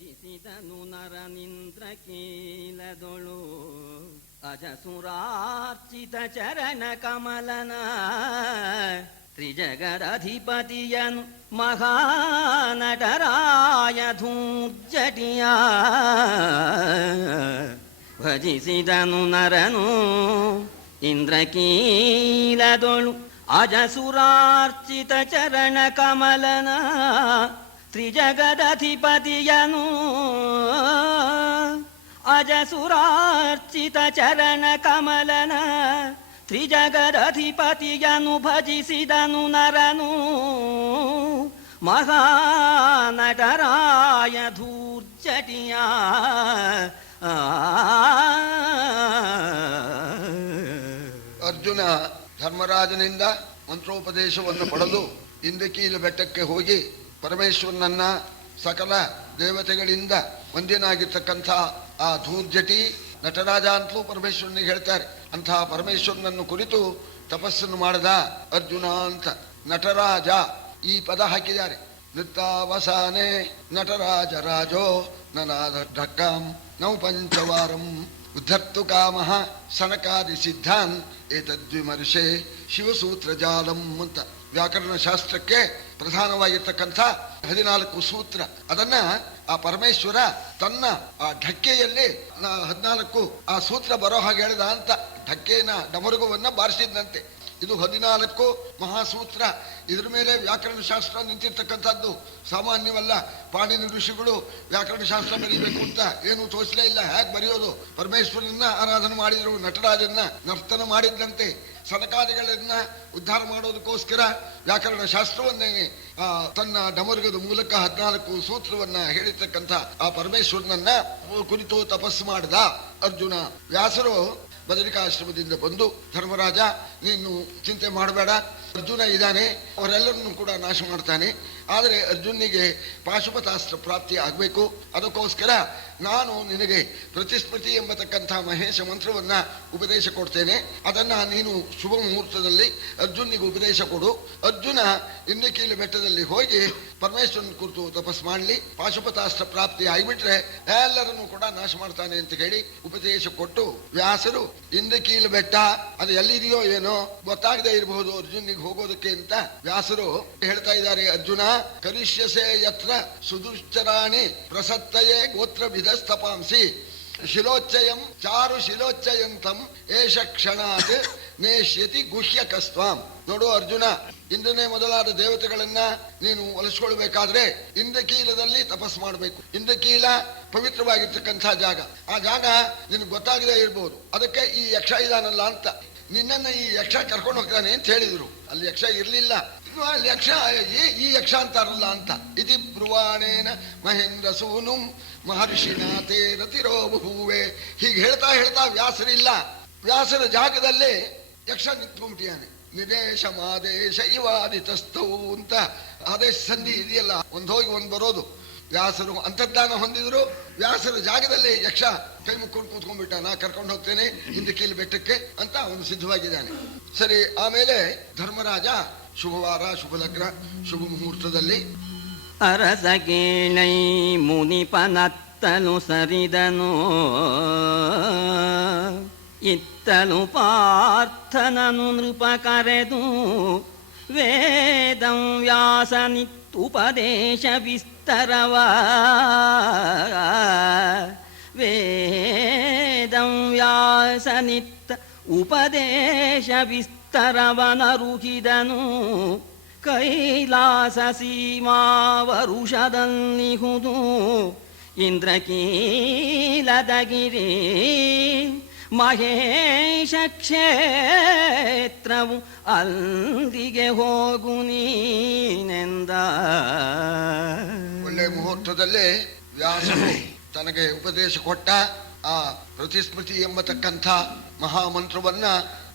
ಭಜಿಸಿದನು ನರನಿಂದ್ರ ಕೀಲದೊಳು ಅಜಸುರಾರ್ಚಿತ ಚರಣ ಕಮಲನ ತ್ರಿಜಗದಧಿಪತಿಯನು ಮಹಾನಟರಾಯ ಧೂರ್ಜಟಿಯ ಭಜಿಸಿದನು ನರನು ಇಂದ್ರಕೀಲದೊಳು ಅಜಸುರಾರ್ಚಿತ ಚರಣ ಕಮಲನ ತ್ರಿಜಗದಧಿಪತಿಯನು ಅಜಸುರಾರ್ಚಿತ ಚರಣ ಕಮಲನ ತ್ರಿಜಗದಧಿಪತಿಯನು ಭಜಿಸಿದನು ನರನು ಮಹಾನಟರಾಯ ಧೂರ್ಜಟಿಯ ಅರ್ಜುನ ಧರ್ಮರಾಜನಿಂದ ಮಂತ್ರೋಪದೇಶವನ್ನು ಪಡೆದು ಇಂದ್ರಕೀಲ ಬೆಟ್ಟಕ್ಕೆ ಹೋಗಿ ಪರಮೇಶ್ವರನನ್ನ ಸಕಲ ದೇವತೆಗಳಿಂದ ಒಂದೇನಾಗಿರ್ತಕ್ಕಂಥ ಆ ಧೂರ್ಜಟಿ ನಟರಾಜ ಅಂತಲೂ ಪರಮೇಶ್ವರನಿಗೆ ಹೇಳ್ತಾರೆ. ಅಂತಹ ಪರಮೇಶ್ವರನನ್ನು ಕುರಿತು ತಪಸ್ಸನ್ನು ಮಾಡದ ಅರ್ಜುನ ಅಂತ ನಟರಾಜ ಈ ಪದ ಹಾಕಿದ್ದಾರೆ. ನೃತ್ತಾವಸಾನೆ ನಟರಾಜ ರಾಜೋ ನನಾದ ಢಕ್ಕಾಂ ನೌ ಪಂಚವಾರಂ ಉದ್ಧರ್ತು ಕಾಮಃ ಸನಕಾದಿ ಸಿದ್ಧಾನ್ ಏತದ್ವಿಮರ್ಶೆ ಶಿವಸೂತ್ರ ಜಾಲಂ ಅಂತ ವ್ಯಾಕರಣ ಶಾಸ್ತ್ರಕ್ಕೆ ಪ್ರಧಾನವಾಗಿರ್ತಕ್ಕಂಥ 14 ಸೂತ್ರ. ಅದನ್ನ ಆ ಪರಮೇಶ್ವರ ತನ್ನ ಆ ಢಕ್ಕೆಯಲ್ಲಿ 14 ಆ ಸೂತ್ರ ಬರೋ ಹಾಗೆ ಹೇಳಿದ ಅಂತ ಢಕ್ಕೆನ ಡಮರುಗವನ್ನ ಬಾರಿಸಿದಂತೆ. ಇದು 14 ಮಹಾಸೂತ್ರ. ಇದ್ರ ಮೇಲೆ ವ್ಯಾಕರಣ ಶಾಸ್ತ್ರ ನಿಂತಿರ್ತಕ್ಕಂಥದ್ದು ಸಾಮಾನ್ಯವಲ್ಲ. ಪಾಣಿನಿ ಋಷಿಗಳು ವ್ಯಾಕರಣ ಶಾಸ್ತ್ರ ಬರೀಬೇಕು ಅಂತ ಏನು ತೋರಿಸಲೇ ಇಲ್ಲ. ಹೇಗೆ ಬರೆಯೋದು? ಪರಮೇಶ್ವರನ್ನ ಆರಾಧನೆ ಮಾಡಿದ್ರು, ನಟರಾಜನ್ನ ನರ್ತನ ಮಾಡಿದ್ದಂತೆ. ಸನಕಾದಿಗಳನ್ನ ಉದ್ಧಾರ ಮಾಡೋದಕ್ಕೋಸ್ಕರ ವ್ಯಾಕರಣ ಶಾಸ್ತ್ರವನ್ನೇ ತನ್ನ ಡಮರುಗದ ಮೂಲಕ 14 ಸೂತ್ರವನ್ನ ಹೇಳಿರ್ತಕ್ಕಂಥ ಆ ಪರಮೇಶ್ವರನನ್ನ ಕುರಿತು ತಪಸ್ಸು ಮಾಡಿದ ಅರ್ಜುನ. ವ್ಯಾಸರು ಬದರಿಕಾಶ್ರಮದಿಂದ ಬಂದು, ಧರ್ಮರಾಜ ನೀನು ಚಿಂತೆ ಮಾಡಬೇಡ, ಅರ್ಜುನ ಇದ್ದಾನೆ, ಅವರೆಲ್ಲರನ್ನು ಕೂಡ ನಾಶ ಮಾಡ್ತಾನೆ. ಆದರೆ ಅರ್ಜುನಿಗೆ ಪಾಶುಪತಾಸ್ತ್ರ ಪ್ರಾಪ್ತಿ ಆಗಬೇಕು. ಅದಕ್ಕೋಸ್ಕರ ನಾನು ನಿನಗೆ ಪ್ರತಿಸ್ಮೃತಿ ಎಂಬತಕ್ಕಂಥ ಮಹೇಶ ಮಂತ್ರವನ್ನ ಉಪದೇಶ ಕೊಡ್ತೇನೆ. ಅದನ್ನ ನೀನು ಶುಭ ಮುಹೂರ್ತದಲ್ಲಿ ಅರ್ಜುನಿಗೆ ಉಪದೇಶ ಕೊಡು. ಅರ್ಜುನ ಇಂದ್ರಕೀಲ ಬೆಟ್ಟದಲ್ಲಿ ಹೋಗಿ ಪರಮೇಶ್ವರನ ಕುರಿತು ತಪಸ್ ಮಾಡಲಿ. ಪಾಶುಪತಾಸ್ತ್ರ ಪ್ರಾಪ್ತಿ ಆಗಿಬಿಟ್ರೆ ಎಲ್ಲರನ್ನು ಕೂಡ ನಾಶ ಮಾಡ್ತಾನೆ ಅಂತ ಹೇಳಿ ಉಪದೇಶ ಕೊಟ್ಟು, ವ್ಯಾಸರು ಇಂದ್ರಕೀಲ ಬೆಟ್ಟ ಅದು ಎಲ್ಲಿದೆಯೋ ಏನೋ ಗೊತ್ತಾಗದೇ ಇರಬಹುದು ಅರ್ಜುನಿಗೆ ಹೋಗೋದಕ್ಕೆ ಅಂತ ವ್ಯಾಸರು ಹೇಳ್ತಾ ಇದ್ದಾರೆ. ಅರ್ಜುನ ಕರಿಷ್ಯಸೆ ಯತ್ರ ಸುದುಶ್ಚರಾಣಿ ಪ್ರಸತ್ತಯೇ ಗೋತ್ರ ವಿಧಸ್ತಪಾಂಸಿ ಶಿಲೋಚ್ಚಯಂ ಚಾರು ಶಿಲೋಚ್ಚಯಂತಂ ಏಷ ಕ್ಷಣಾತ್ ನೇಷ್ಯತಿ ಗುಹ್ಯಕಸ್ತ್ವಾಂ. ನೋಡು ಅರ್ಜುನ, ಇಂದ್ರನೇ ಮೊದಲಾದ ದೇವತೆಗಳನ್ನ ನೀನು ಒಲಿಸ್ಕೊಳ್ಬೇಕಾದ್ರೆ ಇಂದ್ರಕೀಲದಲ್ಲಿ ತಪಸ್ ಮಾಡಬೇಕು. ಇಂದ್ರಕೀಲ ಪವಿತ್ರವಾಗಿರ್ತಕ್ಕಂಥ ಜಾಗ. ಆ ಜಾಗ ನಿನಗೆ ಗೊತ್ತಾಗದೇ ಇರ್ಬೋದು. ಅದಕ್ಕೆ ಈ ಯಕ್ಷ ಇದಾನಲ್ಲ ಅಂತ ನಿನ್ನನ್ನ ಈ ಯಕ್ಷ ಕರ್ಕೊಂಡು ಹೋಗ್ತಾನೆ ಅಂತ ಹೇಳಿದ್ರು. ಅಲ್ಲಿ ಯಕ್ಷ ಇರ್ಲಿಲ್ಲ. ಅಲ್ಲಿ ಯಕ್ಷ ಈ ಯಕ್ಷ ಅಂತಾರಲ್ಲ ಅಂತ. ಇತಿ ಬ್ರುವಾಣೇನ ಮಹೇಂದ್ರ ಸೂನು ಮಹರ್ಷಿನಾಥೇ ರತಿರೋ ಬಭೂವೆ. ಹೀಗೆ ಹೇಳ್ತಾ ಹೇಳ್ತಾ ವ್ಯಾಸರಿಲ್ಲ. ವ್ಯಾಸರ ಜಾಗದಲ್ಲಿ ಯಕ್ಷ ನಿಂತ್ಕೊಂಡ್ಬಿಟ್ಟಿಯಾನೆ. ನಿದೇಶ ಮಾದೇಶ ಇವಾದಿತಸ್ಥೌ ಅಂತ ಆದೇಶ ಸಂಧಿ ಇದೆಯಲ್ಲ, ಒಂದು ಹೋಗಿ ಒಂದು ಬರೋದು. ವ್ಯಾಸರು ಅಂತರ್ಧಾನ ಹೊಂದಿದ್ರು. ವ್ಯಾಸರ ಜಾಗದಲ್ಲಿ ಯಕ್ಷ ಕೈ ಮುಕ್ಕೊಂಡು ಕೂತ್ಕೊಂಡ್ಬಿಟ್ಟ. ನಾ ಕರ್ಕೊಂಡು ಹೋಗ್ತೇನೆ ಇಂದ್ರಕೀಲ ಬೆಟ್ಟಕ್ಕೆ ಅಂತ ಅವನು ಸಿದ್ಧವಾಗಿದ್ದಾನೆ. ಸರಿ, ಆಮೇಲೆ ಧರ್ಮರಾಜ ಶುಭವಾರ, ಶುಭ ಲಗ್ನ, ಶುಭ ಮುಹೂರ್ತದಲ್ಲಿ ಅರಸ ಕೇಳೈ ಮುನಿಪನತ್ತಲು ಸರಿದನು. ಇತ್ತಲು ಪಾರ್ಥನನು ನೃಪ ಕರೆದು ವೇದಂ ವ್ಯಾಸನಿತ್ತುಪದೇಶ ವಿಸ್ತರವ. ವೇದಂ ವ್ಯಾಸನಿತ್ತ ಉಪದೇಶ ವಿಸ್ತರವನರುಹಿದನು. ಕೈಲಾಸ ಸೀಮಾವರುಷದಲ್ಲಿಹುದು ಇಂದ್ರಕೀಲದಗಿರಿ ಮಹೇಶ ಕ್ಷೇತ್ರವು ಅಲ್ಲಿಗೆ ಹೋಗು ನೀನೆಂದ. ಒಳ್ಳೆ ಮುಹೂರ್ತದಲ್ಲಿ ವ್ಯಾಸರು ತನಗೆ ಉಪದೇಶ ಕೊಟ್ಟ ಆ ಪ್ರತಿಸ್ಮೃತಿ ಎಂಬತಕ್ಕಂಥ ಮಹಾಮಂತ್ರವನ್ನ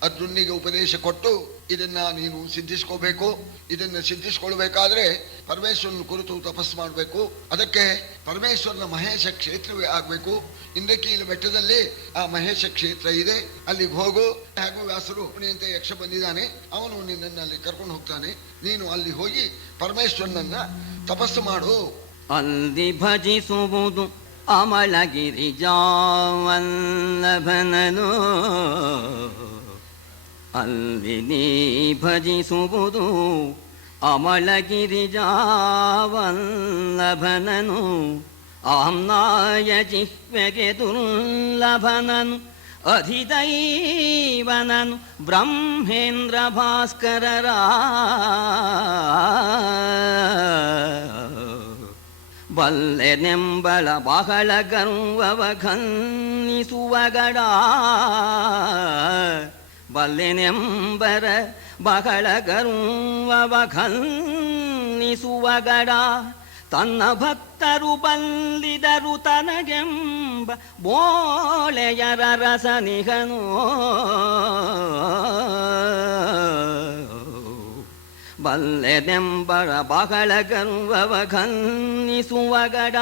ಅರ್ಜುನಿಗೆ ಉಪದೇಶ ಕೊಟ್ಟು, ಇದನ್ನ ನೀನು ಸಿದ್ಧಿಸ್ಕೋಬೇಕು. ಇದನ್ನ ಸಿದ್ಧಿಸ್ಕೊಳ್ಬೇಕಾದ್ರೆ ಪರಮೇಶ್ವರನ ಕುರಿತು ತಪಸ್ಸು ಮಾಡಬೇಕು. ಅದಕ್ಕೆ ಪರಮೇಶ್ವರನ ಮಹೇಶ ಕ್ಷೇತ್ರವೇ ಆಗ್ಬೇಕು. ಇಂದ್ರಕೀಲ ಬೆಟ್ಟದಲ್ಲಿ ಆ ಮಹೇಶ ಕ್ಷೇತ್ರ ಇದೆ, ಅಲ್ಲಿಗೆ ಹೋಗು. ಹಾಗೂ ವ್ಯಾಸರು ಅಂತ ಯಕ್ಷ ಬಂದಿದ್ದಾನೆ, ಅವನು ನಿನ್ನನ್ನು ಅಲ್ಲಿ ಕರ್ಕೊಂಡು ಹೋಗ್ತಾನೆ. ನೀನು ಅಲ್ಲಿ ಹೋಗಿ ಪರಮೇಶ್ವರನನ್ನ ತಪಸ್ಸು ಮಾಡು. ಅಲ್ಲಿ ಭಜಿಸುವುದು ಅಮಲಗಿರಿಜಾವಲ್ಲಭನನು, ಅಲ್ಲಿ ನೀ ಭಜಿಸುವುದು ಅಮಲಗಿರಿಜಾವಲ್ಲಭನನು, ಆಮ್ನಾಯ ಜಿಹ್ವೆಗೆ ದುರ್ಲಭನನು, ಅಧಿದೈವನನು ಬ್ರಹ್ಮೇಂದ್ರ ಭಾಸ್ಕರರ ಬಲ್ಲೆನೆಂಬಳ ಬಹಳ ಗರ್ವವ ಖನ್ನಿಸುವಗಡ, ಬಲ್ಲೆನೆಂಬರ ಬಹಳ ಗರ್ವವ ಖನ್ನಿಸುವಗಡ, ತನ್ನ ಭಕ್ತರು ಬಲ್ಲಿದರು ತನಗೆಂಬ ಬೋಳೆಯರ ರಸನಿಗನು, ಬಲ್ಲೆದೆಂಬರ ಬಹಳ ಗರ್ವವ ಖನ್ನಿಸುವಗಡ,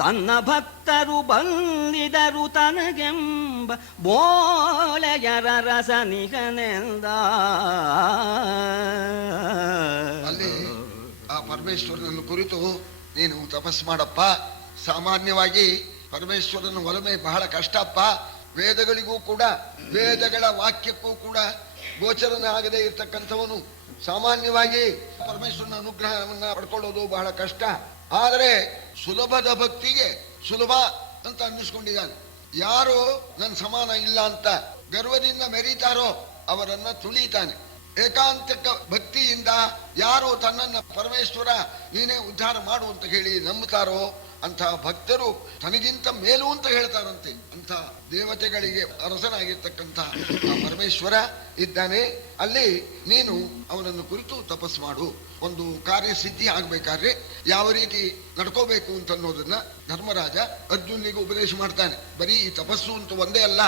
ತನ್ನ ಭಕ್ತರು ಬಲ್ಲಿದರು ತನಗೆಂಬ ಬೋಳೆಯರ ರಸನಿಗನೆಂದ. ಅಲ್ಲಿ ಆ ಪರಮೇಶ್ವರನನ್ನು ಕುರಿತು ನೀನು ತಪಸ್ ಮಾಡಪ್ಪ. ಸಾಮಾನ್ಯವಾಗಿ ಪರಮೇಶ್ವರನ ಒಲಮೆ ಬಹಳ ಕಷ್ಟಪ್ಪ. ವೇದಗಳಿಗೂ ಕೂಡ, ವೇದಗಳ ವಾಕ್ಯಕ್ಕೂ ಕೂಡ ಗೋಚರನಾಗದೇ ಇರ್ತಕ್ಕಂಥವನು. ಸಾಮಾನ್ಯವಾಗಿ ಪರಮೇಶ್ವರನ ಅನುಗ್ರಹವನ್ನ ಪಡ್ಕೊಳ್ಳೋದು ಬಹಳ ಕಷ್ಟ. ಆದರೆ ಸುಲಭದ ಭಕ್ತಿಗೆ ಸುಲಭ ಅಂತ ಅನ್ನಿಸ್ಕೊಂಡಿದ್ದಾನೆ. ಯಾರು ನನ್ನ ಸಮಾನ ಇಲ್ಲ ಅಂತ ಗರ್ವದಿಂದ ಮೆರೀತಾರೋ ಅವರನ್ನ ತುಳಿತಾನೆ. ಏಕಾಂತಿಕ ಭಕ್ತಿಯಿಂದ ಯಾರು ತನ್ನನ್ನ ಪರಮೇಶ್ವರ ನೀನೇ ಉದ್ಧಾರ ಮಾಡು ಅಂತ ಹೇಳಿ ನಂಬುತ್ತಾರೋ ಅಂಥ ಭಕ್ತರು ತನಗಿಂತ ಮೇಲು ಅಂತ ಹೇಳ್ತಾರಂತೆ. ಅಂಥ ದೇವತೆಗಳಿಗೆ ಅರಸನಾಗಿರ್ತಕ್ಕಂಥ ಆ ಪರಮೇಶ್ವರ ಇದ್ದಾನೆ. ಅಲ್ಲಿ ನೀನು ಅವನನ್ನು ಕುರಿತು ತಪಸ್ ಮಾಡು. ಒಂದು ಕಾರ್ಯಸಿದ್ಧಿ ಆಗ್ಬೇಕಾದ್ರೆ ಯಾವ ರೀತಿ ನಡ್ಕೋಬೇಕು ಅಂತ ಅನ್ನೋದನ್ನ ಧರ್ಮರಾಜ ಅರ್ಜುನಿಗೆ ಉಪದೇಶ ಮಾಡ್ತಾನೆ. ಬರೀ ಈ ತಪಸ್ಸು ಅಂತ ಒಂದೇ ಅಲ್ಲ,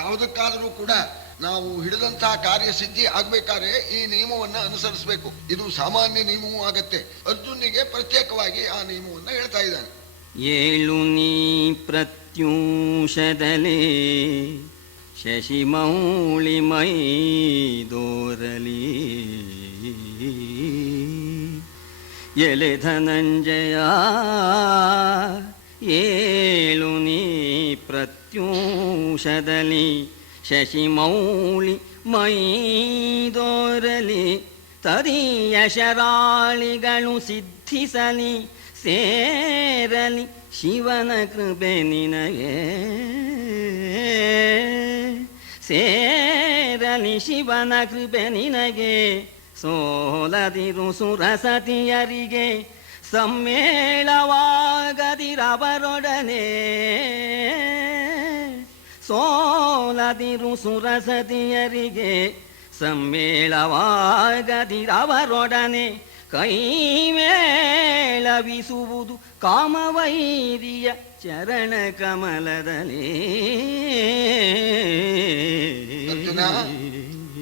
ಯಾವುದಕ್ಕಾದರೂ ಕೂಡ ನಾವು ಹಿಡಿದಂತಹ ಕಾರ್ಯಸಿದ್ಧಿ ಆಗ್ಬೇಕಾದ್ರೆ ಈ ನಿಯಮವನ್ನ ಅನುಸರಿಸಬೇಕು. ಇದು ಸಾಮಾನ್ಯ ನಿಯಮವೂ ಆಗತ್ತೆ. ಅರ್ಜುನಿಗೆ ಪ್ರತ್ಯೇಕವಾಗಿ ಆ ನಿಯಮವನ್ನ ಹೇಳ್ತಾ ಇದ್ದಾನೆ. ಏಳು ನೀ ಪ್ರತ್ಯೂಷದಲೇ ಶಶಿಮೌಳಿ ಮೈದೋರಲಿ, ಎಲೆ ಧನಂಜಯ ಏಳು ನೀ ಪ್ರತ್ಯೂಷದಲಿ ಶಶಿಮೌಳಿ ಮೈದೋರಲಿ, ತದೀಯ ಶರಾಳಿಗಳು ಸಿದ್ಧಿಸಲಿ ಸೇರಲಿ ಶಿವನ ಕೃಪೆ ನಿನಗೆ, ಸೇರಲಿ ಶಿವನ ಕೃಪೆ ನಿನಗೆ, ಸೋಲದಿರು ಸುರಸತಿಯರಿಗೆ ಸಮ್ಮೇಳವಾಗದಿರವರೊಡನೆ, ಸೋಲದಿರು ಸುರಸತಿಯರಿಗೆ ಸಮ್ಮೇಳವಾಗದಿರವರೊಡನೆ, ಕೈ ಮೇಳವಿಸುವುದು ಕಾಮವೈರಿಯ ಚರಣ ಕಮಲದಲ್ಲಿ. ಅರ್ಜುನ,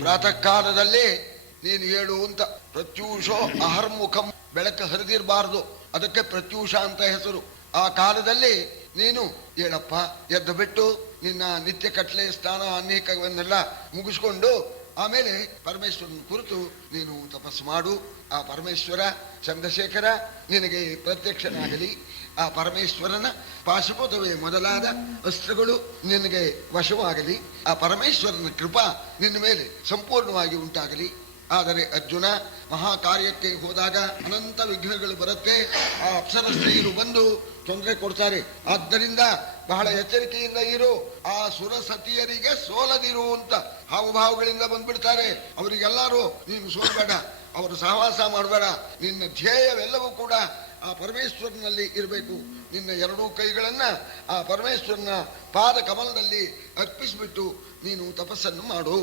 ಪ್ರಾತಃ ಕಾಲದಲ್ಲಿ ನೀನು ಹೇಳು ಅಂತ ಪ್ರತ್ಯೂಷೋ ಅಹರ್ಮುಖಂ, ಬೆಳಕು ಹರಿದಿರಬಾರದು, ಅದಕ್ಕೆ ಪ್ರತ್ಯೂಷ ಅಂತ ಹೆಸರು. ಆ ಕಾಲದಲ್ಲಿ ನೀನು ಹೇಳಪ್ಪ, ಎದ್ದು ಬಿಟ್ಟು ನಿನ್ನ ನಿತ್ಯ ಕಟ್ಲೆ ಸ್ನಾನ ಅನೇಕವನ್ನೆಲ್ಲ ಮುಗಿಸ್ಕೊಂಡು ಆಮೇಲೆ ಪರಮೇಶ್ವರನ ಕುರಿತು ನೀನು ತಪಸ್ಸು ಮಾಡು. ಆ ಪರಮೇಶ್ವರ ಚಂದ್ರಶೇಖರ ನಿನಗೆ ಪ್ರತ್ಯಕ್ಷನಾಗಲಿ. ಆ ಪರಮೇಶ್ವರನ ಪಾಶುಪತವೇ ಮೊದಲಾದ ಅಸ್ತ್ರಗಳು ನಿನಗೆ ವಶವಾಗಲಿ. ಆ ಪರಮೇಶ್ವರನ ಕೃಪಾ ನಿನ್ನ ಮೇಲೆ ಸಂಪೂರ್ಣವಾಗಿ ಉಂಟಾಗಲಿ. ಆದರೆ ಅರ್ಜುನ, ಮಹಾ ಕಾರ್ಯಕ್ಕೆ ಹೋದಾಗ ಅನಂತ ವಿಘ್ನಗಳು ಬರುತ್ತೆ. ಆ ಅಪ್ಸರ ಸ್ತ್ರೀಯರು ಬಂದು ತೊಂದರೆ ಕೊಡ್ತಾರೆ. ಆದ್ದರಿಂದ ಬಹಳ ಎಚ್ಚರಿಕೆಯಿಂದ ಇರು. ಆ ಸುರಸತಿಯರಿಗೆ ಸೋಲದಿರು ಅಂತ ಹಾವಭಾವಗಳಿಂದ ಬಂದ್ಬಿಡ್ತಾರೆ. ಅವರಿಗೆಲ್ಲರೂ ನೀನು ಸೋಲ್ಬೇಡ, ಅವರು ಸಹವಾಸ ಮಾಡಬೇಡ. ನಿನ್ನ ಧ್ಯೇಯವೆಲ್ಲವೂ ಕೂಡ ಆ ಪರಮೇಶ್ವರನಲ್ಲಿ ಇರಬೇಕು. ನಿನ್ನ ಎರಡೂ ಕೈಗಳನ್ನ ಆ ಪರಮೇಶ್ವರನ ಪಾದ ಕಮಲದಲ್ಲಿ ಅರ್ಪಿಸಿಬಿಟ್ಟು ನೀನು ತಪಸ್ಸನ್ನು ಮಾಡು.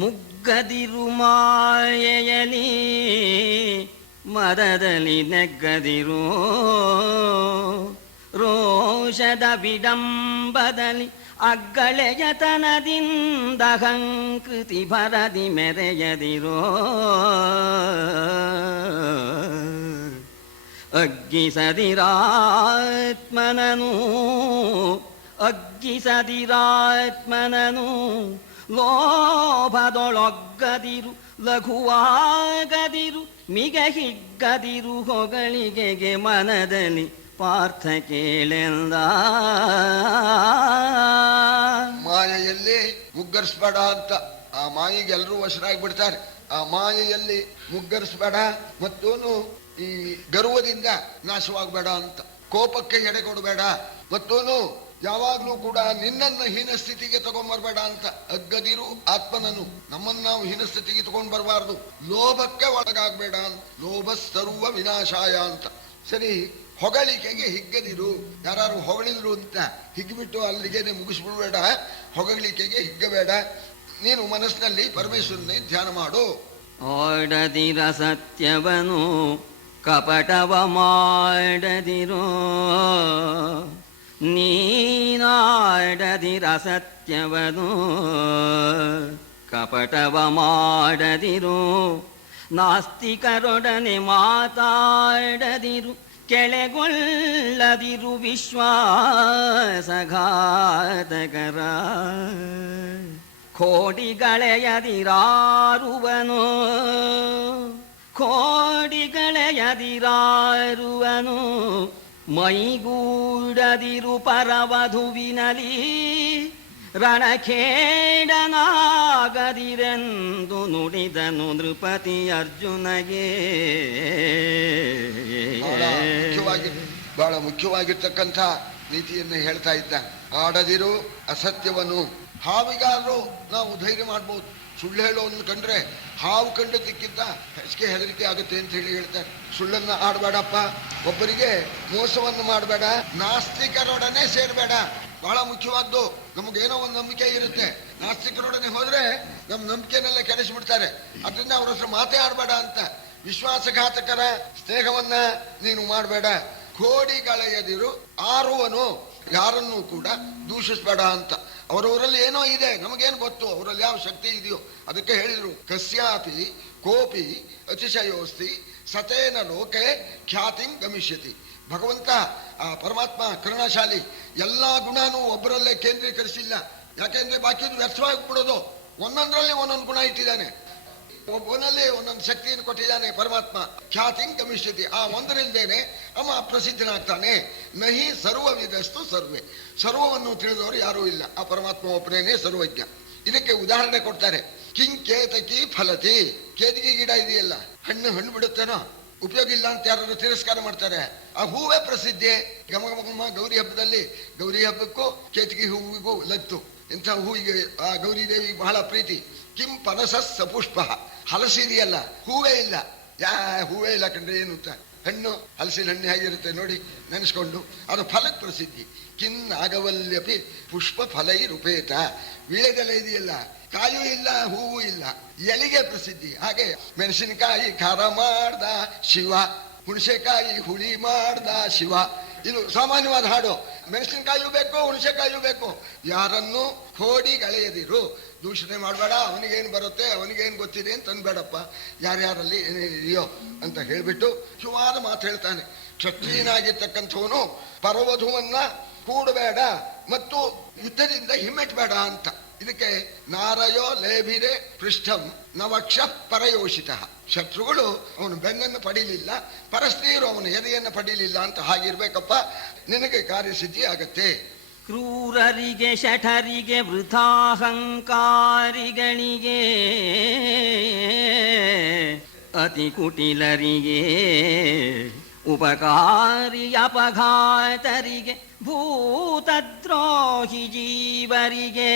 ಮುಗ್ಗದಿರು ಮಾಯೆಯಲಿ ಮದದಲ್ಲಿ ನೆಗ್ಗದಿರು, ರೋಷದ ವಿಡಂಬದಲ್ಲಿ ಅಗ್ಗಳೆಯತನದಿಂದ ಹಂಕೃತಿ ಭರದಿ ಮೆರೆಯದಿರೋ, ಅಗ್ಗಿಸದಿರಾತ್ಮನನು ಅಗ್ಗಿಸದಿರಾತ್ಮನನು, ಲೋಭದೊಳೊಗ್ಗದಿರು ಲಘುವಾಗದಿರು, ಮಿಗ ಹಿಗ್ಗದಿರು ಹೊಗಳಿಗೆಗೆ ಮನದಲ್ಲಿ ಪಾರ್ಥ ಕೇಳೆಂದ. ಮಾಯೆಯಲ್ಲಿ ಮುಗ್ಗರಿಸ್ಬೇಡ ಅಂತ. ಆ ಮಾಯೆಗೆ ಎಲ್ಲರೂ ವಶರಾಗಿ ಬಿಡ್ತಾರೆ. ಆ ಮಾಯೆಯಲ್ಲಿ ಮುಗ್ಗರಿಸ್ಬೇಡ ಮತ್ತು ಈ ಗರ್ವದಿಂದ ನಾಶವಾಗಬೇಡ ಅಂತ. ಕೋಪಕ್ಕೆ ಎಡೆ ಕೊಡಬೇಡ ಮತ್ತು ಯಾವಾಗ್ಲೂ ಕೂಡ ನಿನ್ನನ್ನು ಹೀನ ಸ್ಥಿತಿಗೆ ತಗೊಂಡ್ಬರ್ಬೇಡ ಅಂತ. ಅಗ್ಗದಿರು ಆತ್ಮನನ್ನು, ನಮ್ಮನ್ನು ನಾವು ಹೀನ ಸ್ಥಿತಿಗೆ ತಗೊಂಡ್ ಬರಬಾರ್ದು. ಲೋಭಕ್ಕೆ ಒಳಗಾಗಬೇಡ ಅಂತ. ಲೋಭ ಸರ್ವ ವಿನಾಶಾಯ ಅಂತ. ಸರಿ, ಹೊಗಳಿಕೆಗೆ ಹಿಗ್ಗದಿರು. ಯಾರು ಹೊಗಳಿದ್ರು ಅಂತ ಹಿಗ್ಗಿಬಿಟ್ಟು ಅಲ್ಲಿಗೆ ಮುಗಿಸ್ಬಿಡ್ಬೇಡ. ಹೊಗಳಿಕೆಗೆ ಹಿಗ್ಗಬೇಡ. ನೀನು ಮನಸ್ಸಿನಲ್ಲಿ ಪರಮೇಶ್ವರನ್ನೇ ಧ್ಯಾನ ಮಾಡು. ಆಡದಿರ ಸತ್ಯವನು ಕಪಟವ ಮಾಡದಿರೋ, ನೀನಾಡದಿರ ಸತ್ಯವನು ಕಪಟವ ಮಾಡದಿರು. ನಾಸ್ತಿಕರೊಡನೆ ಮಾತಾಡದಿರು, ಕೆಳೆಗೊಳ್ಳದಿರು ವಿಶ್ವಾಸಘಾತಕರ. ಕೋಡಿಗಳೆಯದಿರಾರುವನು, ಕೋಡಿಗಳೆಯದಿರಾರುವನು. ಮೈಗೂಡದಿರು ಪರವಧುವಿನಲಿ, ರಣಖೇಡನಾಗದಿರೆಂದು ನುಡಿದನು ನೃಪತಿ ಅರ್ಜುನಗೆ. ಬಹಳ ಮುಖ್ಯವಾಗಿರ್ತಕ್ಕಂಥ ನೀತಿಯನ್ನು ಹೇಳ್ತಾ ಇದ್ದ. ಆಡದಿರು ಅಸತ್ಯವನ್ನು. ಹಾವಿಗಾದ್ರೂ ನಾವು ಧೈರ್ಯ ಮಾಡ್ಬೋದು. ಸುಳ್ಳು ಹೇಳೋವನ್ನು ಕಂಡ್ರೆ ಹಾವು ಕಂಡದಕ್ಕಿಂತ ಹೆಚ್ಚಿಗೆ ಹೆದರಿಕೆ ಆಗುತ್ತೆ ಅಂತ ಹೇಳಿ ಹೇಳ್ತಾರೆ. ಸುಳ್ಳನ್ನು ಆಡಬೇಡಪ್ಪ, ಒಬ್ಬರಿಗೆ ಮೋಸವನ್ನು ಮಾಡಬೇಡ, ನಾಸ್ತಿಕರೊಡನೆ ಸೇರಬೇಡ. ಬಹಳ ಮುಖ್ಯವಾದ್ದು. ನಮಗೇನೋ ಒಂದು ನಂಬಿಕೆ ಇರುತ್ತೆ, ನಾಸ್ತಿಕರೊಡನೆ ಹೋದ್ರೆ ನಮ್ಮ ನಂಬಿಕೆನೆಲ್ಲ ಕೆಡಿಸ್ಬಿಡ್ತಾರೆ. ಅದರಿಂದ ಅವ್ರ ಹತ್ರ ಮಾತೇ ಆಡಬೇಡ ಅಂತ. ವಿಶ್ವಾಸಘಾತಕರ ಸ್ನೇಹವನ್ನ ನೀನು ಮಾಡಬೇಡ. ಕೋಡಿಗಳೆಯದಿರು ಆರುವನು, ಯಾರನ್ನೂ ಕೂಡ ದೂಷಿಸಬೇಡ ಅಂತ. ಅವರವರಲ್ಲಿ ಏನೋ ಇದೆ, ನಮಗೇನು ಗೊತ್ತು ಅವರಲ್ಲಿ ಯಾವ ಶಕ್ತಿ ಇದೆಯೋ. ಅದಕ್ಕೆ ಹೇಳಿದ್ರು, ಕಸ್ಯಾಪಿ ಕೋಪಿ ಅತಿಶಯೋಸ್ತಿ ಸತೇನ ಲೋಕೆ ಖ್ಯಾತಿಂ ಗಮಿಷ್ಯತಿ. ಭಗವಂತ ಆ ಪರಮಾತ್ಮ ಕರುಣಾಶಾಲಿ. ಎಲ್ಲಾ ಗುಣನೂ ಒಬ್ಬರಲ್ಲೇ ಕೇಂದ್ರೀಕರಿಸಿಲ್ಲ. ಯಾಕೆಂದ್ರೆ ಬಾಕಿದು ವ್ಯರ್ಥವಾಗಿಬಿಡೋದು. ಒಂದೊಂದರಲ್ಲಿ ಒಂದೊಂದು ಗುಣ ಇಟ್ಟಿದ್ದಾನೆ, ಒಬ್ಬನಲ್ಲಿ ಒಂದೊಂದು ಶಕ್ತಿಯನ್ನು ಕೊಟ್ಟಿದ್ದಾನೆ ಪರಮಾತ್ಮ. ಖ್ಯಾತಿಂ ಗಮಿಷ್ಯತಿ, ಆ ಒಂದರಿಂದೇನೆ ಅವ ಪ್ರಸಿದ್ಧನಾಗ್ತಾನೆ. ನಹಿ ಸರ್ವವಿದಸ್ತು ಸರ್ವೇ, ಸರ್ವವನ್ನು ತಿಳಿದವರು ಯಾರೂ ಇಲ್ಲ. ಆ ಪರಮಾತ್ಮ ಒಬ್ಬನೇನೆ ಸರ್ವಜ್ಞ. ಇದಕ್ಕೆ ಉದಾಹರಣೆ ಕೊಡ್ತಾರೆ. ಕಿಂಕೇತಕಿ ಫಲತಿ, ಕೇದಿಗೆ ಗಿಡ ಇದೆಯಲ್ಲ, ಹಣ್ಣು ಬಿಡುತ್ತೇನೋ, ಉಪಯೋಗ ಇಲ್ಲ ಅಂತ ಯಾರು ತಿರಸ್ಕಾರ ಮಾಡ್ತಾರೆ. ಆ ಹೂವೇ ಪ್ರಸಿದ್ಧಿ. ಘಮ ಘಮ ಗೌರಿ ಹಬ್ಬದಲ್ಲಿ, ಗೌರಿ ಹಬ್ಬಕ್ಕೂ ಕೇತಕಿ ಹೂವಿಗೂ ಲತ್ತು. ಇಂಥ ಹೂವಿಗೆ ಆ ಗೌರಿ ದೇವಿಗೆ ಬಹಳ ಪ್ರೀತಿ. ಕಿಂ ಪನಸ ಸಪುಷ್ಪ, ಹಲಸಿದೆಯಲ್ಲ, ಹೂವೇ ಇಲ್ಲ. ಹೂವೇ ಇಲ್ಲ ಕಂಡ್ರೆ ಏನು ಅಂತ. ಹಣ್ಣು, ಹಲಸಿನ ಹಣ್ಣು ಹೇಗಿರುತ್ತೆ ನೋಡಿ, ನೆನೆಸ್ಕೊಂಡು. ಅದು ಫಲಕ್ಕೆ ಪ್ರಸಿದ್ಧಿ. ಕಿನ್ನಾಗವಲ್ಯಪಿ ಪುಷ್ಪ ಫಲೈ ರೂಪೇತ, ವೀಳ್ಯದೆಲೆ ಇದೆಯಲ್ಲ, ಕಾಯೂ ಇಲ್ಲ, ಹೂವು ಇಲ್ಲ, ಎಲೆಗೆ ಪ್ರಸಿದ್ಧಿ. ಹಾಗೆ ಮೆಣಸಿನಕಾಯಿ ಖಾರ ಮಾಡ್ದ ಶಿವ, ಹುಣಸೆಕಾಯಿ ಹುಳಿ ಮಾಡ್ದ ಶಿವ. ಇದು ಸಾಮಾನ್ಯವಾದ ಹಾಡು. ಮೆಣಸಿನಕಾಯಿಯೂ ಬೇಕು, ಹುಣಸೆಕಾಯಿಯೂ ಬೇಕು. ಯಾರನ್ನು ಕೋಡಿಗಳೆಯದಿರು, ದೂಷಣೆ ಮಾಡಬೇಡ. ಅವನಿಗೇನು ಬರುತ್ತೆ, ಅವನಿಗೇನು ಗೊತ್ತಿದೆ ಅಂತ ಅನ್ಬೇಡಪ್ಪ. ಯಾರ್ಯಾರಲ್ಲಿ ಏನೇನಿದೆಯೋ ಅಂತ ಹೇಳ್ಬಿಟ್ಟು ಸುಮಾರ ಮಾತು ಹೇಳ್ತಾನೆ. ಕ್ಷತ್ರಿಯನಾಗಿರ್ತಕ್ಕಂಥವನು ಪರವಧುವನ್ನ ಕೂಡಬೇಡ ಮತ್ತು ಯುದ್ಧದಿಂದ ಹಿಮ್ಮೆಟ್ಟಬೇಡ ಅಂತ. ಇದಕ್ಕೆ ನಾರಯೋ ಲೇಭಿರೆ ಪೃಷ್ಠಂ ನವಕ್ಷ ಪರಯೋಷಿತ. ಶತ್ರುಗಳು ಅವನು ಬೆನ್ನನ್ನು ಪಡೀಲಿಲ್ಲ, ಪರಸ್ತ್ರೀಯರು ಅವನ ಎದೆಯನ್ನು ಪಡೀಲಿಲ್ಲ ಅಂತ. ಹಾಗಿರ್ಬೇಕಪ್ಪ, ನಿನಗೆ ಕಾರ್ಯಸಿದ್ಧಿ ಆಗತ್ತೆ. ಕ್ರೂರರಿಗೆ ಶಠರಿಗೆ ವೃಥಾಹಂಕಾರಿಗಳಿಗೆ ಅತಿ ಕುಟಿಲರಿಗೆ ಉಪಕಾರಿ ಅಪಘಾತರಿಗೆ ಭೂತದ್ರೋಹಿ ಜೀವರಿಗೆ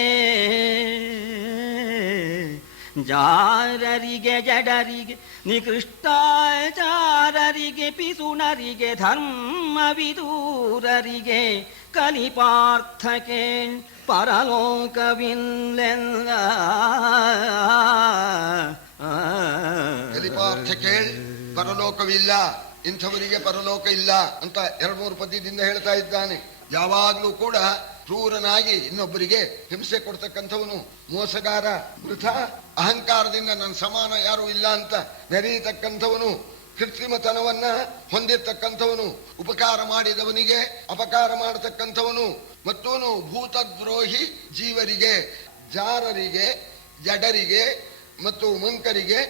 ಜಾರರಿಗೆ ಜಡರಿಗೆ ನಿಕೃಷ್ಟಾಚಾರರಿಗೆ ಪಿಸುಣರಿಗೆ ಧರ್ಮವಿದೂರರಿಗೆ ಕಲಿಪಾರ್ಥಕ್ಕೆ ಪರಲೋಕವಿಲ್ಲೆಲ್ಲ. ಕಲಿಪಾರ್ಥಕ್ಕೆ ಪರಲೋಕವಿಲ್ಲ, ಇಂಥವರಿಗೆ ಪರಲೋಕ ಇಲ್ಲ ಅಂತ 2-3 ಪದ್ಯದಿಂದ ಹೇಳ್ತಾ ಇದ್ದಾನೆ. ಯಾವಾಗ್ಲೂ ಕೂಡ ಕ್ರೂರನಾಗಿ ಇನ್ನೊಬ್ಬರಿಗೆ ಹಿಂಸೆ ಕೊಡ್ತಕ್ಕಂಥವನು, ಮೋಸಗಾರ, ವೃಥ ಅಹಂಕಾರದಿಂದ ನನ್ನ ಸಮಾನ ಯಾರು ಇಲ್ಲ ಅಂತ ನೆರೆಯತಕ್ಕಂಥವನು, ಕೃತ್ರಿಮತನವನ್ನ ಹೊಂದಿರ್ತಕ್ಕಂಥವನು, ಉಪಕಾರ ಮಾಡಿದವನಿಗೆ ಅಪಕಾರ ಮಾಡತಕ್ಕಂಥವನು, ಮತ್ತೂನು ಭೂತದ್ರೋಹಿ ಜೀವರಿಗೆ, ಜಾರರಿಗೆ, ಜಡರಿಗೆ ಮತ್ತು ಮಂಕರಿಗೆ,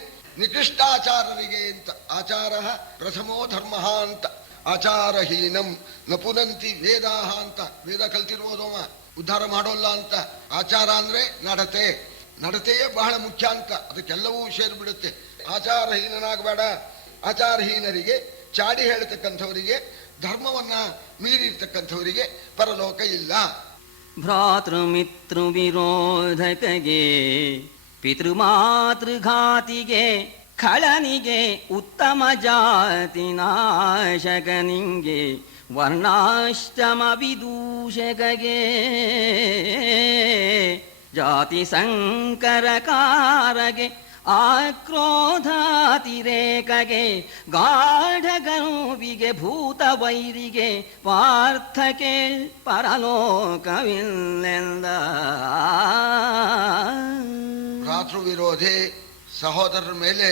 ನಿಕೃಷ್ಟಾಚಾರರಿಗೆ ಅಂತ. ಆಚಾರ ಪ್ರಥಮೋ ಧರ್ಮ ಅಂತ. ಆಚಾರಹೀನಂ ನ ಪುನಂತಿ ವೇದಾಹ ಅಂತ. ವೇದ ಕಲ್ತಿರುವುದವ ಉದ್ಧಾರ ಮಾಡೋಲ್ಲ ಅಂತ. ಆಚಾರ ಅಂದ್ರೆ ನಡತೆ, ನಡತೆಯೇ ಬಹಳ ಮುಖ್ಯ ಅಂತ. ಅದಕ್ಕೆಲ್ಲವೂ ಸೇರಿಬಿಡುತ್ತೆ. ಆಚಾರಹೀನನಾಗಬೇಡ. ಆಚಾರಹೀನರಿಗೆ, ಚಾಡಿ ಹೇಳ್ತಕ್ಕಂಥವರಿಗೆ, ಧರ್ಮವನ್ನ ಮೀರಿರ್ತಕ್ಕಂಥವರಿಗೆ ಪರಲೋಕ ಇಲ್ಲ. ಭ್ರಾತೃಮಿತೃ ವಿರೋಧಕಗೆ, ಪಿತೃಮಾತೃಘಾತಿಗೆ, ಖಳನಿಗೆ, ಉತ್ತಮ ಜಾತಿ ನಾಶಕನಿಗೆ, ವರ್ಣಾಶ್ರಮ ವಿದೂಷಕಗೆ, ಜಾತಿ ಸಂಕರಕಾರಗೆ, ಆಕ್ರೋಧಾತಿರೇಕಗೆ, ಗಾಢಗನುವಿಗೆ, ಭೂತ ವೈರಿಗೆ, ಪಾರ್ಥಕ್ಕೆ ಪರಲೋಕವಿಲ್ಲೆಂದ. ಭ್ರಾತೃ ವಿರೋಧಿ, ಸಹೋದರರ ಮೇಲೆ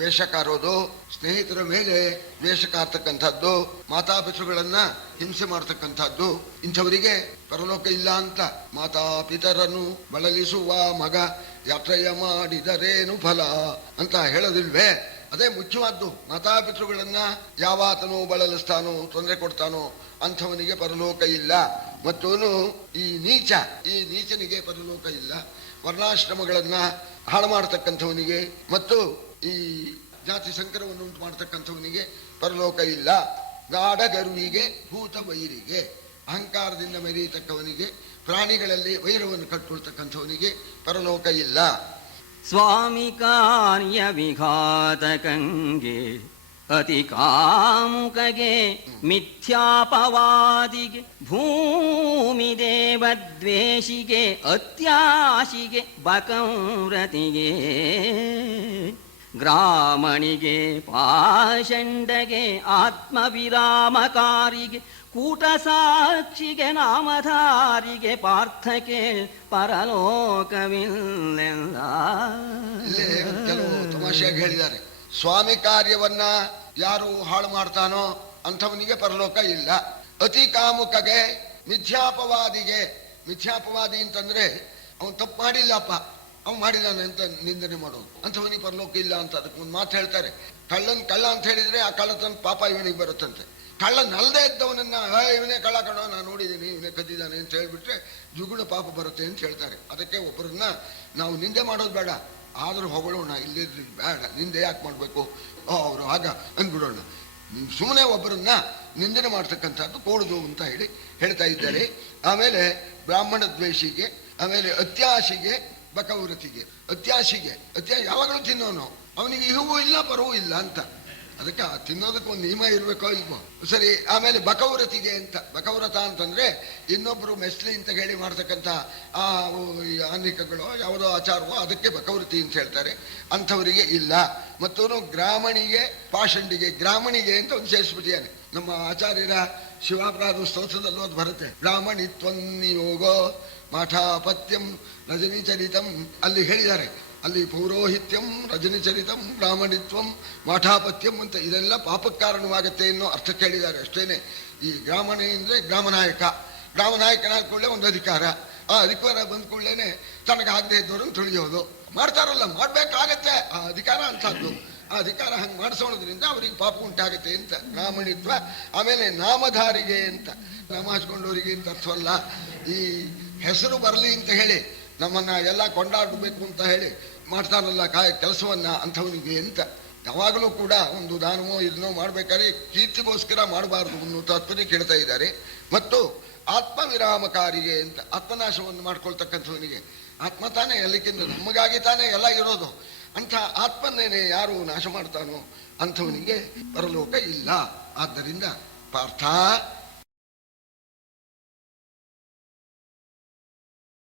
ವೇಷ ಕಾರೋದು, ಸ್ನೇಹಿತರ ಮೇಲೆ ವೇಷ ಕಾರ್ತಕ್ಕಂಥದ್ದು, ಮಾತಾಪಿತೃಗಳನ್ನ ಹಿಂಸೆ ಮಾಡ್ತಕ್ಕಂಥದ್ದು, ಇಂಥವರಿಗೆ ಪರಲೋಕ ಇಲ್ಲ ಅಂತ. ಮಾತಾಪಿತರನ್ನು ಬಳಲಿಸುವ ಮಗ ಯಾತ್ರೆಯ ಮಾಡಿದರೇನು ಫಲ ಅಂತ ಹೇಳೋದಿಲ್ವೇ? ಅದೇ ಮುಖ್ಯವಾದ್ದು. ಮಾತಾಪಿತೃಗಳನ್ನ ಯಾವಾತನು ಬಳಲಿಸ್ತಾನೋ, ತೊಂದರೆ ಕೊಡ್ತಾನೋ ಅಂಥವನಿಗೆ ಪರಲೋಕ ಇಲ್ಲ. ಮತ್ತವನು ಈ ನೀಚನಿಗೆ ಪರಲೋಕ ಇಲ್ಲ. ವರ್ಣಾಶ್ರಮಗಳನ್ನ ಹಾಳು ಮಾಡತಕ್ಕಂಥವನಿಗೆ ಮತ್ತು ಈ ಜಾತಿ ಸಂಕರವನ್ನು ಉಂಟು ಮಾಡತಕ್ಕಂಥವನಿಗೆ ಪರಲೋಕ ಇಲ್ಲ. ಗಾಢಗರುವಿಗೆ, ಭೂತ ವೈರಿಗೆ, ಅಹಂಕಾರದಿಂದ ಮೆರೆಯತಕ್ಕವನಿಗೆ, ಪ್ರಾಣಿಗಳಲ್ಲಿ ವೈರವನ್ನು ಕಟ್ಟಿಕೊಳ್ತಕ್ಕಂಥವನಿಗೆ ಪರಲೋಕ ಇಲ್ಲ. ಸ್ವಾಮಿ ಕಾರ್ಯ ವಿಘಾತಕಂಗೆ, ಅತಿ ಕಾಮುಕಗೆ, ಮಿಥ್ಯಾಪವಾದಿಗೆ, ಭೂಮಿ ದೇವದ್ವೇಷಿಗೆ, ಅತ್ಯಾಶಿಗೆ, ಬಕಂರತಿಗೆ, ಗ್ರಾಮಣಿಗೆ, ಪಾಷಂಡಗೆ, ಆತ್ಮವಿರಾಮಕಾರಿಗೆ, ಕೂಟಸಾಕ್ಷಿಗೆ, ನಾಮಧಾರಿಗೆ, ಪಾರ್ಥಕ್ಕೆ ಪರಲೋಕವಿಲ್ಲೆಲ್ಲ. ಕೆಲವು ತಮಾಷೆಯಾಗಿ ಹೇಳಿದ್ದಾರೆ. ಸ್ವಾಮಿ ಕಾರ್ಯವನ್ನ ಯಾರು ಹಾಳು ಮಾಡ್ತಾನೋ ಅಂಥವನಿಗೆ ಪರಲೋಕ ಇಲ್ಲ. ಅತಿ ಕಾಮುಕಗೆ, ಮಿಥ್ಯಾಪವಾದಿಗೆ, ಮಿಥ್ಯಾಪವಾದಿ ಅಂತಂದ್ರೆ ಅವನು ತಪ್ಪು ಮಾಡಿಲ್ಲಪ್ಪ, ಅವ್ನು ಮಾಡಿದಾನೆ ಅಂತ ನಿಂದನೆ ಮಾಡೋದು, ಅಂಥವನಿಗೆ ಪರಲೋಕ ಇಲ್ಲ ಅಂತ. ಅದಕ್ಕೆ ಒಂದು ಮಾತು ಹೇಳ್ತಾರೆ, ಕಳ್ಳನ್ ಕಳ್ಳ ಅಂತ ಹೇಳಿದ್ರೆ ಆ ಕಳ್ಳತನ ಪಾಪ ಇವನಿಗೆ ಬರುತ್ತಂತೆ. ಕಳ್ಳನಲ್ಲದೆ ಇದ್ದವನನ್ನ ಇವನೇ ಕಳ್ಳ ಕಣೋ, ನಾನು ನೋಡಿದ್ದೀನಿ, ಇವನೇ ಕದ್ದಿದ್ದಾನೆ ಅಂತ ಹೇಳ್ಬಿಟ್ರೆ ದ್ವಿಗುಣ ಪಾಪ ಬರುತ್ತೆ ಅಂತ ಹೇಳ್ತಾರೆ. ಅದಕ್ಕೆ ಒಬ್ಬರನ್ನ ನಾವು ನಿಂದೆ ಮಾಡೋದು ಬೇಡ, ಆದ್ರೂ ಹೊಗಳೋಣ, ಇಲ್ಲಿದ್ರೆ ಬೇಡ, ನಿಂದೆ ಯಾಕೆ ಮಾಡಬೇಕು, ಅವರು ಆಗ ಅಂದ್ಬಿಡೋಣ. ಸುಮ್ಮನೆ ಒಬ್ಬರನ್ನ ನಿಂದನೆ ಮಾಡ್ತಕ್ಕಂಥದ್ದು ಕೂಡುದು ಅಂತ ಹೇಳಿ ಹೇಳ್ತಾ ಇದ್ದಾರೆ. ಆಮೇಲೆ ಬ್ರಾಹ್ಮಣ ದ್ವೇಷಿಗೆ, ಆಮೇಲೆ ಅತ್ಯಾಶಿಗೆ, ಬಕವ್ರತಿಗೆ. ಅತ್ಯಾಶಿಗೆ, ಯಾವಾಗಲೂ ತಿನ್ನೋನು, ಅವನಿಗೆ ಇಹವೂ ಇಲ್ಲ ಪರವೂ ಇಲ್ಲ ಅಂತ. ಅದಕ್ಕೆ ತಿನ್ನೋದಕ್ಕೆ ಒಂದು ನಿಯಮ ಇರಬೇಕೋ ಇಲ್ವೋ ಸರಿ. ಆಮೇಲೆ ಬಕವ್ರತಿಗೆ ಅಂತ, ಬಕವ್ರತ ಅಂತಂದ್ರೆ ಇನ್ನೊಬ್ರು ಮೆಸ್ಲಿ ಅಂತ ಹೇಳಿ ಮಾಡ್ತಕ್ಕಂಥ ಆ ಆನ್ನಿಕಗಳು ಯಾವುದೋ ಆಚಾರವೋ ಅದಕ್ಕೆ ಬಕವ್ರತಿ ಅಂತ ಹೇಳ್ತಾರೆ, ಅಂಥವರಿಗೆ ಇಲ್ಲ. ಮತ್ತವನು ಗ್ರಾಮಣಿಗೆ, ಪಾಷಂಡಿಗೆ, ಗ್ರಾಮಣಿಗೆ ಅಂತ ಒಂದು ಸೇರಿಸ್ಬಿಟ್ಟಿಯಾನೆ. ನಮ್ಮ ಆಚಾರ್ಯರ ಶಿವಾಪರಾಧ ಸ್ತೋತ್ರದಲ್ಲೂ ಅದು ಬರುತ್ತೆ. ಬ್ರಾಹ್ಮಣಿತ್ವನ್ನಿಯೋಗೋ ಮಾಠಾಪತ್ಯಂ ರಜನಿಚರಿತಂ ಅಲ್ಲಿ ಹೇಳಿದ್ದಾರೆ. ಅಲ್ಲಿ ಪೌರೋಹಿತ್ಯಂ, ರಜನಿಚರಿತಂ, ಬ್ರಾಹ್ಮಣಿತ್ವಂ, ಮಾಠಾಪತ್ಯಂ ಅಂತ ಇದೆಲ್ಲ ಪಾಪಕ್ಕೆ ಕಾರಣವಾಗುತ್ತೆ ಅನ್ನೋ ಅರ್ಥಕ್ಕೆ ಹೇಳಿದ್ದಾರೆ ಅಷ್ಟೇನೆ. ಈ ಗ್ರಾಮಣಿ ಅಂದ್ರೆ ಗ್ರಾಮನಾಯಕ, ಗ್ರಾಮನಾಯಕನಾದ ಕೂಡಲೇ ಒಂದು ಅಧಿಕಾರ, ಆ ಅಧಿಕಾರ ಬಂದ ಕೂಡಲೇ ತನಗಾಗದೆ ಇದ್ದವ್ರನ್ನ ತುಳಿಯೋದು ಮಾಡ್ತಾರಲ್ಲ, ಮಾಡ್ಬೇಕಾಗತ್ತೆ ಆ ಅಧಿಕಾರ ಅಂತದ್ದು. ಆ ಅಧಿಕಾರ ಹಂಗೆ ಮಾಡಿಸೋದ್ರಿಂದ ಅವರಿಗೆ ಪಾಪ ಉಂಟಾಗತ್ತೆ ಅಂತ ಬ್ರಾಹ್ಮಣಿತ್ವ. ಆಮೇಲೆ ನಾಮಧಾರಿಗೆ ಅಂತ, ನಾಮ ಹಚ್ಕೊಂಡವರಿಗೆ ಅಂತ ಅರ್ಥವಲ್ಲ, ಈ ಹೆಸರು ಬರಲಿ ಅಂತ ಹೇಳಿ ನಮ್ಮನ್ನ ಎಲ್ಲ ಕೊಂಡಾಡಬೇಕು ಅಂತ ಹೇಳಿ ಮಾಡ್ತಾರಲ್ಲ ಕೆಲಸವನ್ನ, ಅಂಥವನಿಗೆ ಅಂತ. ಯಾವಾಗಲೂ ಕೂಡ ಒಂದು ದಾನವೋ ಇದನ್ನೋ ಮಾಡ್ಬೇಕಾದ್ರೆ ಕೀರ್ತಿಗೋಸ್ಕರ ಮಾಡಬಾರ್ದು ಅನ್ನೋ ತತ್ವನೇ ಕೇಳ್ತಾ ಇದ್ದಾರೆ. ಮತ್ತು ಆತ್ಮವಿರಾಮಕಾರಿಗೆ ಅಂತ, ಆತ್ಮನಾಶವನ್ನು ಮಾಡ್ಕೊಳ್ತಕ್ಕಂಥವನಿಗೆ. ಆತ್ಮ ತಾನೇ ಎಲ್ಲಕ್ಕಿಂತ ನಮಗಾಗಿ ತಾನೇ ಎಲ್ಲ ಇರೋದು, ಅಂಥ ಆತ್ಮನ್ನೇನೆ ಯಾರು ನಾಶ ಮಾಡ್ತಾನೋ ಅಂಥವನಿಗೆ ಪರಲೋಕ ಇಲ್ಲ. ಆದ್ದರಿಂದ ಪಾರ್ಥ